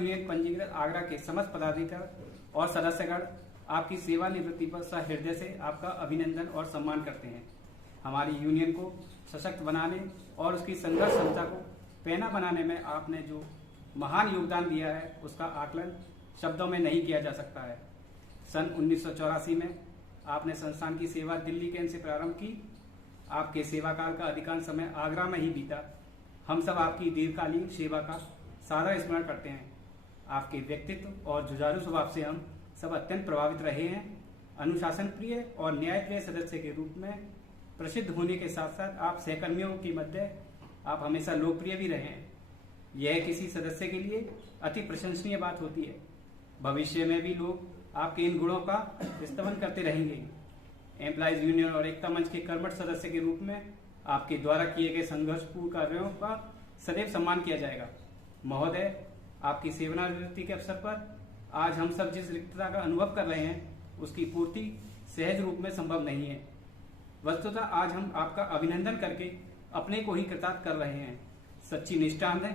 Union पंजीकृत आगरा के समस्त पदाधिकारी और सदस्यगण आपकी सेवानिवृत्ति पर सहृदय से आपका अभिनंदन और सम्मान करते हैं। हमारी यूनियन को सशक्त बनाने और उसकी संघर्ष क्षमता को पैना बनाने में आपने जो महान योगदान दिया है उसका आकलन शब्दों में नहीं किया जा सकता है। सन 1984 में आपने संस्थान की सेवा दिल्ली केंद्र से प्रारंभ की। आपके सेवा काल का अधिकांश समय आगरा में ही बीता। हम सब आपकी दीर्घकालीन सेवा का सादर स्मरण करते हैं। आपके व्यक्तित्व और जुझारू स्वभाव से हम सब अत्यंत प्रभावित रहे हैं। अनुशासन प्रिय और न्याय प्रिय सदस्य के रूप में प्रसिद्ध होने के साथ साथ आप सहकर्मियों के मध्य आप हमेशा लोकप्रिय भी रहे हैं। यह किसी सदस्य के लिए अति प्रशंसनीय बात होती है। भविष्य में भी लोग आपके इन गुणों का स्तवन करते रहेंगे। एम्प्लॉइज यूनियन और एकता मंच के कर्मठ सदस्य के रूप में आपके द्वारा किए गए संघर्षपूर्ण कार्यों का सदैव सम्मान किया जाएगा। महोदय, आपकी सेवानिवृत्ति के अवसर पर आज हम सब जिस रिक्तता का अनुभव कर रहे हैं उसकी पूर्ति सहज रूप में संभव नहीं है। वस्तुतः आज हम आपका अभिनंदन करके अपने को ही कृतार्थ कर रहे हैं। सच्ची निष्ठा में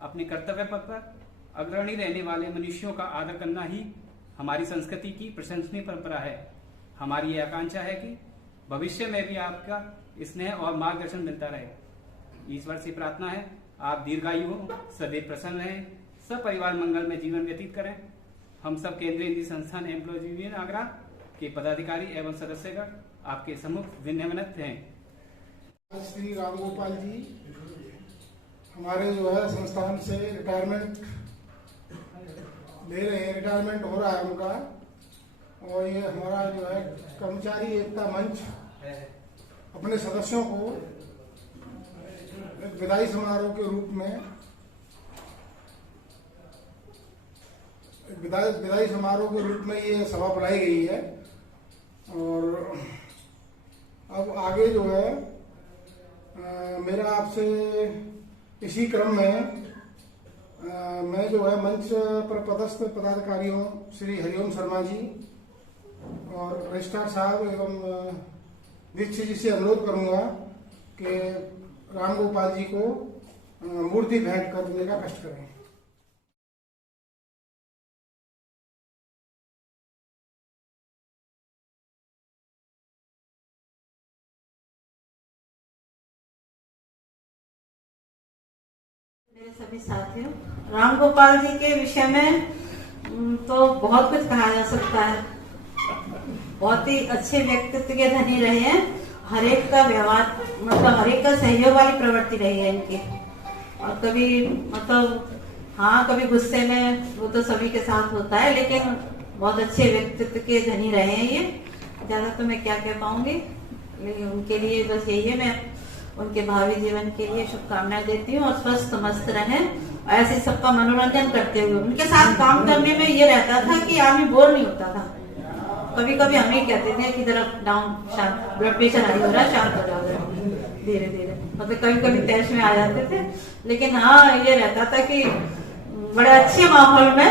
अपने कर्तव्य पथ पर अग्रणी रहने वाले मनुष्यों का आदर करना ही हमारी संस्कृति की प्रशंसनीय परंपरा है। हमारी ये आकांक्षा है कि भविष्य में भी आपका स्नेह और मार्गदर्शन मिलता रहे। ईश्वर से प्रार्थना है आप दीर्घायु हो, सदैव प्रसन्न रहें, सब परिवार मंगल में जीवन व्यतीत करें। हम सब केंद्रीय निधि संस्थान एम्प्लॉयज यूनियन आगरा के पदाधिकारी एवं सदस्यगण आपके सम्मुख विनम्र हैं। श्री रामगोपाल जी हमारे जो है संस्थान से रिटायरमेंट ले रहे हैं, रिटायरमेंट हो रहा है उनका। और ये हमारा जो है कर्मचारी एकता मंच अपने सदस्यों को एक विदाई समारोह के रूप में विदाई समारोह के रूप में ये सभा बुलाई गई है। और अब आगे जो है मेरा आपसे इसी क्रम में मैं जो है मंच पर पदस्थ पदाधिकारियों श्री हरिओम शर्मा जी और रजिस्ट्रार साहब एवं दीक्षित जी से अनुरोध करूंगा कि रामगोपाल जी को मूर्ति भेंट कर देने का कष्ट करें। मेरे सभी साथियों, रामगोपाल जी के विषय में तो बहुत कुछ कहा जा सकता है। बहुत ही अच्छे व्यक्तित्व के धनी रहे हैं। हर एक का व्यवहार मतलब हर एक का सहयोग वाली प्रवृत्ति रही है इनकी। और कभी मतलब हाँ कभी गुस्से में वो तो सभी के साथ होता है, लेकिन बहुत अच्छे व्यक्तित्व के धनी रहे हैं ये। ज्यादा तो मैं क्या कह पाऊंगी, लेकिन उनके लिए बस यही है, मैं उनके भावी जीवन के लिए शुभकामनाएं देती हूँ और स्वस्थ मस्त रहें। ऐसे सबका मनोरंजन करते हुए उनके साथ काम करने में ये रहता था कि आदमी बोर नहीं होता था। कभी कभी हम ही कहते थे कि जरा डाउन शांत, ब्लड प्रेशर हाई हो रहा है, शांत हो जाओ धीरे धीरे, मतलब कभी कभी तैश में आ जाते थे। लेकिन हाँ ये रहता था कि बड़े अच्छे माहौल में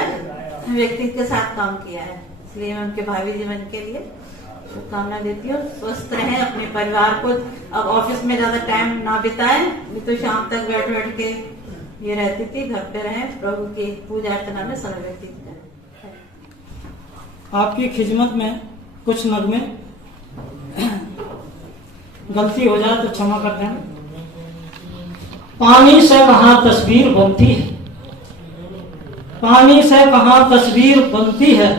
व्यक्ति के साथ काम किया है। इसलिए मैं उनके भावी जीवन के लिए शुभकामना देती हूँ। स्वस्थ रहें, अपने परिवार को अब ऑफिस में ज्यादा टाइम ना बिताएं, नहीं तो शाम तक बैठ बैठ के ये रहती थी। घर पे रहें, प्रभु की पूजा अर्चना में समय व्यतीत करें। आपकी खिदमत में कुछ नगमे गलती हो जाए तो क्षमा कर दें। पानी से कहाँ तस्वीर बनती है, पानी से कहाँ तस्वीर बनती है,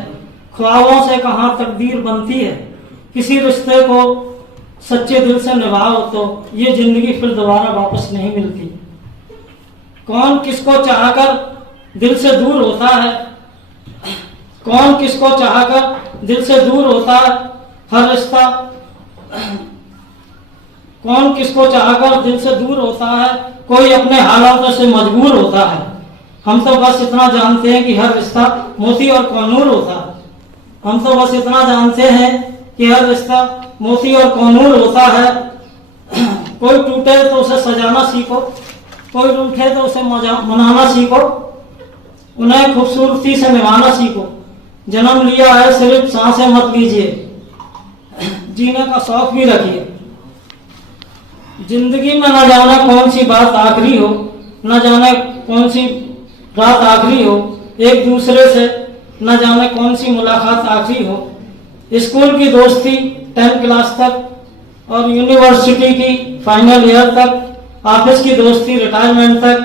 ख्वाबों से कहाँ तकदीर बनती है। किसी रिश्ते को सच्चे दिल से निभाओ तो ये जिंदगी फिर दोबारा वापस नहीं मिलती। कौन किसको चाहकर दिल से दूर होता है, कौन किसको चाहकर दिल से दूर होता है। हर रिश्ता कौन किसको चाहकर दिल से दूर होता है, कोई अपने हालातों से मजबूर होता है। हम तो बस इतना जानते हैं कि हर रिश्ता मोती और कोनूर होता है। हम तो बस इतना जानते हैं कि हर रिश्ता मोती और कोनूर होता है। कोई टूटे तो उसे सजाना सीखो, कोई रूठे तो उसे मनाना सीखो, उन्हें खूबसूरती से निभाना सीखो। जन्म लिया है सिर्फ सांसें मत लीजिए, जीने का शौक भी रखिए। जिंदगी में न जाने कौन सी बात आखिरी हो, न जाने कौन सी रात आखिरी हो, एक दूसरे से न जाने कौन सी मुलाकात आखिरी हो। स्कूल की दोस्ती 10th क्लास तक और यूनिवर्सिटी की फाइनल ईयर तक, ऑफिस की दोस्ती रिटायरमेंट तक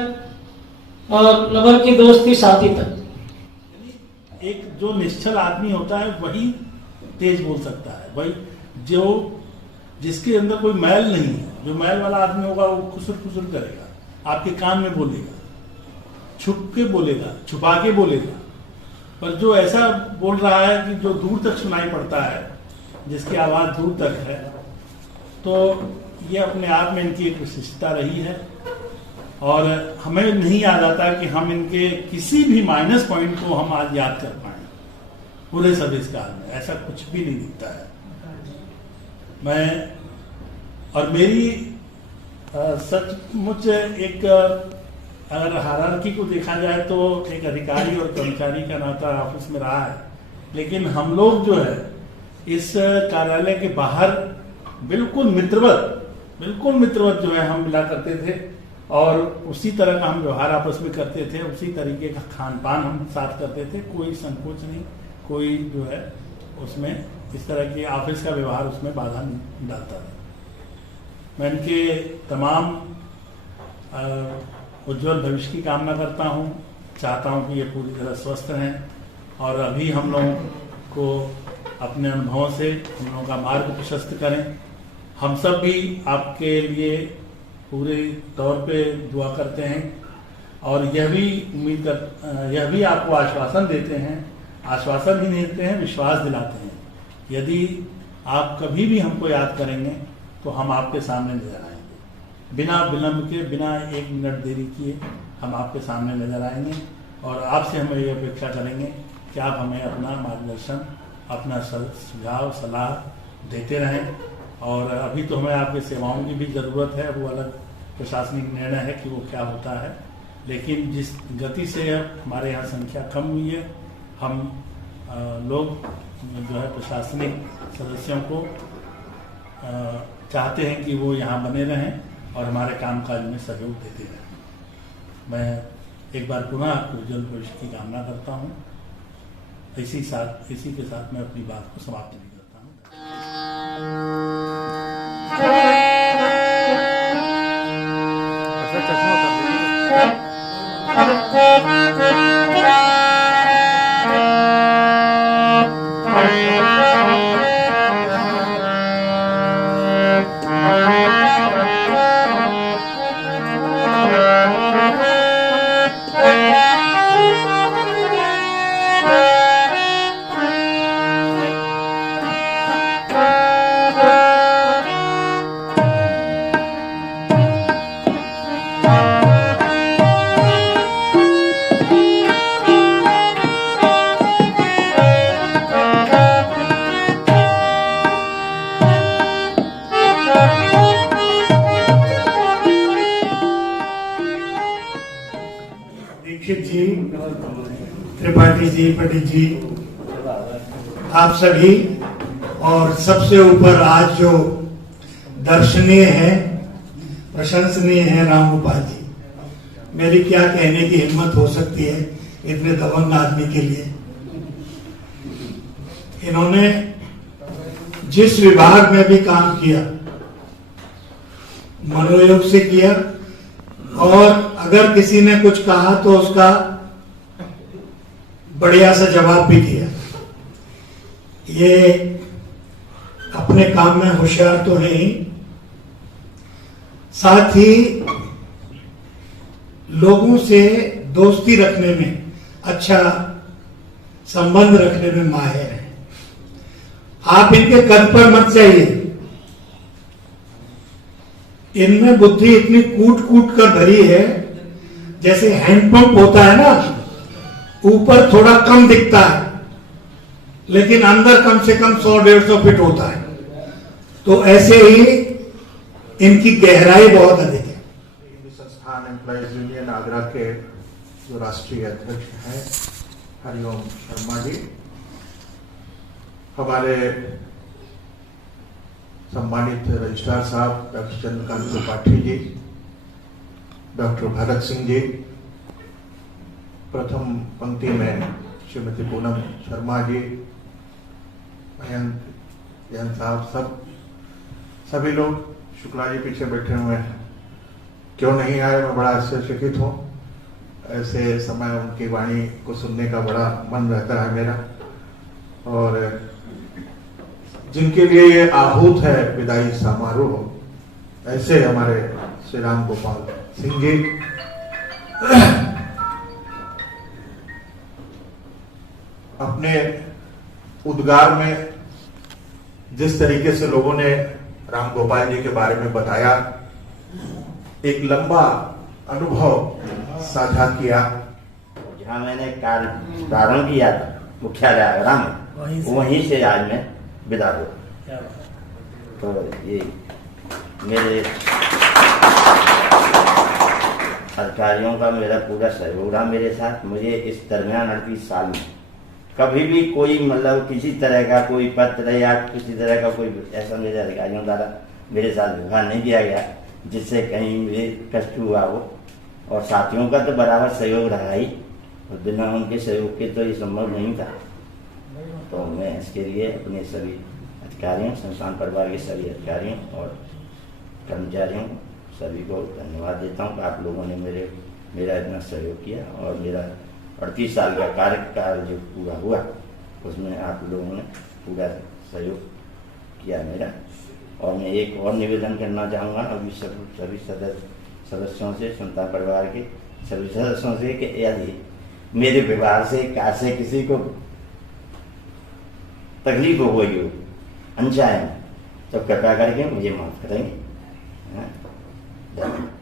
और लवर की दोस्ती शादी तक। एक जो निश्चल आदमी होता है वही तेज बोल सकता है, वही जो जिसके अंदर कोई मैल नहीं है। जो मैल वाला आदमी होगा वो खुसुर खुसुर करेगा, आपके कान में बोलेगा, छुप के बोलेगा, छुपा के बोलेगा। पर जो ऐसा बोल रहा है कि जो दूर तक सुनाई पड़ता है, जिसकी आवाज दूर तक है, तो ये अपने आप में इनकी एक विशिष्टता रही है। और हमें नहीं याद आता कि हम इनके किसी भी माइनस पॉइंट को हम आज याद कर पाए पूरे सर्विस काल में। ऐसा कुछ भी नहीं दिखता है। मैं और मेरी सचमुच एक अगर हायरार्की को देखा जाए तो एक अधिकारी और कर्मचारी का नाता ऑफिस में रहा है, लेकिन हम लोग जो है इस कार्यालय के बाहर बिल्कुल मित्रवत जो है हम मिला करते थे और उसी तरह का हम व्यवहार आपस में करते थे, उसी तरीके का खान पान हम साथ करते थे। कोई संकोच नहीं, कोई जो है उसमें इस तरह के ऑफिस का व्यवहार उसमें बाधा नहीं डालता था। मैं इनके तमाम उज्जवल भविष्य की कामना करता हूँ, चाहता हूँ कि ये पूरी तरह स्वस्थ रहें और अभी हम लोगों को अपने अनुभवों से हम लोगों का मार्ग प्रशस्त करें। हम सब भी आपके लिए पूरे तौर पे दुआ करते हैं और यह भी आपको आश्वासन देते हैं, आश्वासन ही देते हैं, विश्वास दिलाते हैं। यदि आप कभी भी हमको याद करेंगे तो हम आपके सामने नजर आएंगे, बिना विलंब के, बिना 1 मिनट देरी किए हम आपके सामने नजर आएंगे और आपसे हम ये अपेक्षा करेंगे कि आप हमें अपना मार्गदर्शन, अपना सुझाव, सलाह देते रहें। और अभी तो हमें आपकी सेवाओं की भी ज़रूरत है, वो अलग प्रशासनिक निर्णय है कि वो क्या होता है, लेकिन जिस गति से हमारे यहाँ संख्या कम हुई है, हम लोग जो है प्रशासनिक सदस्यों को चाहते हैं कि वो यहाँ बने रहें और हमारे कामकाज में सहयोग देते रहें। मैं एक बार पुनः आपको उज्जवल भविष्य की कामना करता हूँ। इसी के साथ मैं अपनी बात को समाप्त भी करता हूँ। दीक्षित जी, त्रिपाठी जी, पंडित जी, आप सभी और सबसे ऊपर आज जो दर्शनीय है, प्रशंसनीय है, रामगोपाल जी। मेरी क्या कहने की हिम्मत हो सकती है इतने दबंग आदमी के लिए। इन्होंने जिस विभाग में भी काम किया मनोयोग से किया और अगर किसी ने कुछ कहा तो उसका बढ़िया सा जवाब भी दिया। ये अपने काम में होशियार तो है ही, साथ ही लोगों से दोस्ती रखने में, अच्छा संबंध रखने में माहिर है। आप इनके कद पर मत जाइए, इनमें बुद्धि इतनी कूट कूट कर भरी है, जैसे हैंडपंप होता है ना, ऊपर थोड़ा कम दिखता है लेकिन अंदर कम से कम 100-150 फीट होता है। तो ऐसे ही इनकी गहराई बहुत अधिक है। संस्थान एम्प्लॉइज यूनियन आगरा के जो राष्ट्रीय अध्यक्ष हैं हरिओम शर्मा जी, हमारे सम्मानित रजिस्ट्रार साहब डॉक्टर चंद्रकांत त्रिपाठी जी, डॉक्टर भरत सिंह जी, प्रथम पंक्ति में श्रीमती पूनम शर्मा जी, मयंक साहब, सभी लोग, शुक्ला जी पीछे बैठे हुए हैं, क्यों नहीं आए, मैं बड़ा आश्चर्यचकित हूँ। ऐसे समय उनकी वाणी को सुनने का बड़ा मन रहता है मेरा। और जिनके लिए ये आहूत है विदाई समारोह, ऐसे हमारे श्री राम गोपाल सिंह जी, अपने उद्गार में जिस तरीके से लोगों ने राम गोपाल जी के बारे में बताया, एक लंबा अनुभव साझा किया। जहाँ मैंने कार्य प्रारंभ किया था मुख्यालय आगरा में, वहीं से आज मैं विदा हुआ। तो ये मेरे अधिकारियों का मेरा पूरा सहयोग रहा मेरे साथ। मुझे इस दरमियान 38 साल में कभी भी कोई मतलब किसी तरह का कोई पत्र या किसी तरह का कोई ऐसा मेरे अधिकारियों द्वारा मेरे साथ व्यवहार नहीं किया गया जिससे कहीं मुझे कष्ट हुआ हो। और साथियों का तो बराबर सहयोग रहा ही, और बिना उनके सहयोग के तो ये संभव नहीं था। तो मैं इसके लिए अपने सभी अधिकारियों, संस्थान परिवार के सभी अधिकारियों और कर्मचारियों सभी को धन्यवाद देता हूँ कि आप लोगों ने मेरा इतना सहयोग किया। और मेरा 38 साल का कार्यकाल जो पूरा हुआ उसमें आप लोगों ने पूरा सहयोग किया मेरा। और मैं एक और निवेदन करना चाहूँगा अभी सभी सदस्यों से, संतान परिवार के सभी सदस्यों से, कि यदि मेरे व्यवहार से कैसे किसी को तकलीफ हो गई हो अनचाहे, तो कृपया करके मुझे माफ करेंगे। धन्यवाद।